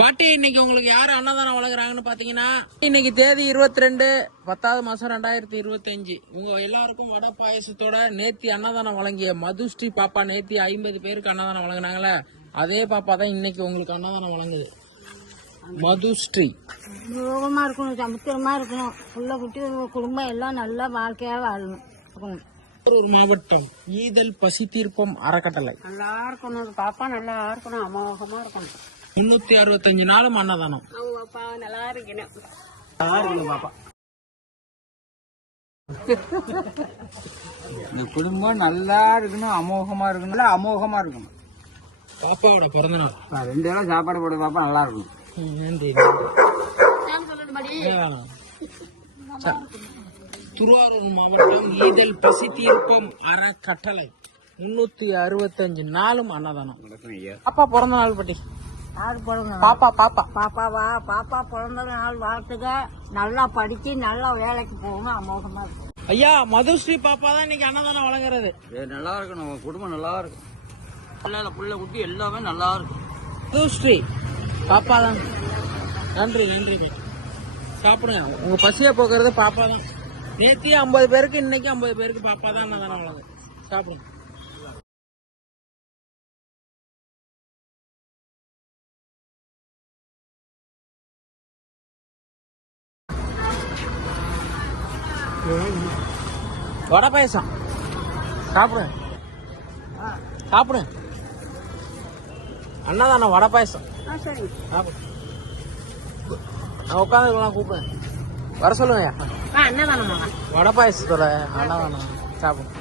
பாட்டி இன்னைக்கு உங்களுக்கு யார் அன்னதானம் வழங்குறாங்கன்னு பாத்தீங்கன்னா இன்னைக்கு தேதி இருபத்தி ரெண்டு பத்தாவது மாசம் ரெண்டாயிரத்தி இருபத்தி அஞ்சு. இவங்க எல்லாருக்கும் வடை பாயசத்தோட நேத்தி அன்னதானம் வழங்கிய மதுஸ்ரீ பாப்பா நேத்தி ஐம்பது பேருக்கு அன்னதானம் வழங்குனாங்களே அதே பாப்பா தான் இன்னைக்கு உங்களுக்கு அன்னதானம் வழங்குது. மதுஸ்ரீ யோகமாக இருக்கணும் சமுத்திரமாக இருக்கணும். புள்ள குட்டி குடும்பம் எல்லாம் நல்லா வாழ்க்கையாக வாழணும். திருவாரூர் மாவட்டம் ஈதல் பசி தீர்ப்பம் அறக்கட்டளை. நல்லா இருக்கணும். பாப்பா நல்லா இருக்கணும். அமோகமாக இருக்கணும். முன்னூத்தி அறுபத்தஞ்சு நாளும் அன்னதானம். பாப்பா நல்லா இருக்கணும் பாப்பா? இந்த குடும்பம் நல்லா இருக்கணும் அமோகமா இருக்கணும். நல்லா அமோகமா இருக்கணும். பாப்பாவோட பிறந்த நாள். ரெண்டு வேளை சாப்பாடு போட பாப்பா நல்லா இருக்கணும். ம், நன்றி திருவாரூர் மாவட்டம் ஈதல் பசி தீர்ப்பம் அறக்கட்டளை. முன்னூத்தி அறுபத்தஞ்சு நாளும் அன்னதானம். பாப்பா பிறந்த நாள் பட்டி. யாரு பிறந்த பாப்பா பாப்பா. பாப்பாவா பாப்பா பிறந்த நாள் வாழ்த்துக்க நல்லா படிச்சு நல்லா வேலைக்கு போகணும் அமோகமாக இருக்கும் ஐயா மதுஸ்ரீ பாப்பா தான் இன்னைக்கு அன்னதானம் வழங்குறது? நல்லா இருக்கணும் உங்க குடும்பம் நல்லா இருக்கும் பிள்ளைல புள்ள குட்டி எல்லாமே நல்லா இருக்கும் மதுஸ்ரீ பாப்பா தான். நன்றி நன்றி சாப்பிடுங்க. உங்க பசியை போக்குறது பாப்பா தான். நேத்தியே ஐம்பது பேருக்கு இன்னைக்கு ஐம்பது பேருக்கு பாப்பா தான் அன்னதானம் வழங்கு சாப்பிடுங்க. வடை பாயசம். சாப்பிடுங்க சாப்பிடுங்க அன்னதானம் வடை பாயசம். சாப்பிடு. நான் உட்காந்துருக்கலாம் கூப்பிடுங்க வர சொல்லுங்க வடை பாயசத்தோட அன்னதானம் சாப்பிடும்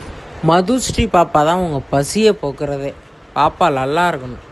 மதுஸ்ரீ பாப்பா தான் உங்க பசியை போக்குறதே. பாப்பா நல்லா இருக்கணும்.